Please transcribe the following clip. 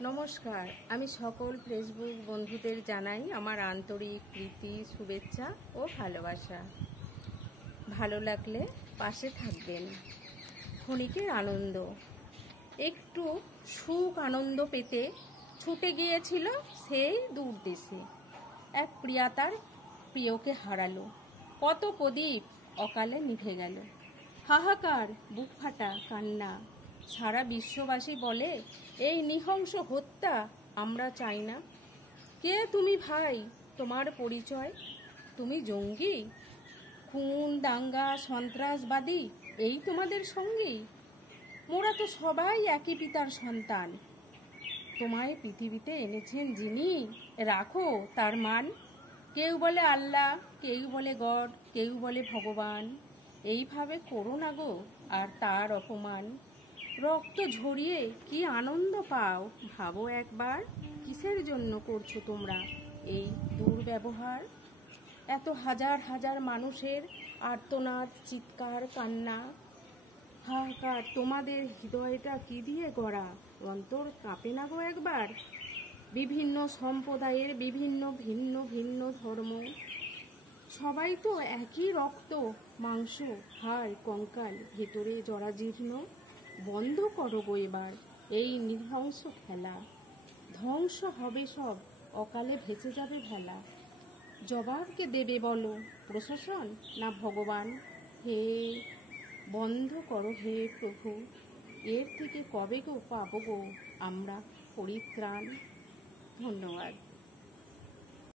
নমস্কার, আমি সকল ফেসবুক বন্ধুদের জানাই আমার আন্তরিক প্রীতি, শুভেচ্ছা ও ভালোবাসা। ভালো লাগলে পাশে থাকবেন। ক্ষণিকের আনন্দ, একটু সুখ আনন্দ পেতে ছুটে গিয়েছিল সেই দূর দেশে। এক প্রিয়া তার প্রিয়কে হারালো, কত প্রদীপ অকালে নিভে গেল। হাহাকার, বুক ফাটা কান্না, সারা বিশ্ববাসী বলে এই নৃশংস হত্যা আমরা চাই না। কে তুমি ভাই, তোমার পরিচয়? তুমি জঙ্গি, খুন, দাঙ্গা, সন্ত্রাসবাদী এই তোমাদের সঙ্গী? মোরা তো সবাই একই পিতার সন্তান। তোমায় পৃথিবীতে এনেছেন যিনি, রাখো তার মান। কেউ বলে আল্লাহ, কেউ বলে গড, কেউ বলে ভগবান। এইভাবে করো না গো আর তার অপমান। রক্ত ঝরিয়ে কি আনন্দ পাও ভাবো একবার। কিসের জন্য করছো তোমরা এই দুর্ব্যবহার? এত হাজার হাজার মানুষের আর্তনাদ, চিৎকার, কান্না, হাহাকার, তোমাদের হৃদয়টা কি দিয়ে গড়া? অন্তর কাঁপে না গো একবার? বিভিন্ন সম্প্রদায়ের, বিভিন্ন ভিন্ন ভিন্ন ধর্ম, সবাই তো একই রক্ত, মাংস, হাড়, কঙ্কাল, ভেতরে জরাজীর্ণ। বন্ধ করো গো এবার এই নৃশংস খেলা। ধ্বংস হবে সব, অকালে ভেসে যাবে ভেলা। জবাবকে দেবে বলো, প্রশাসন না ভগবান? হে, বন্ধ করো হে প্রভু। এর থেকে কবে গো পাবো গো আমরা পরিত্রাণ? ধন্যবাদ।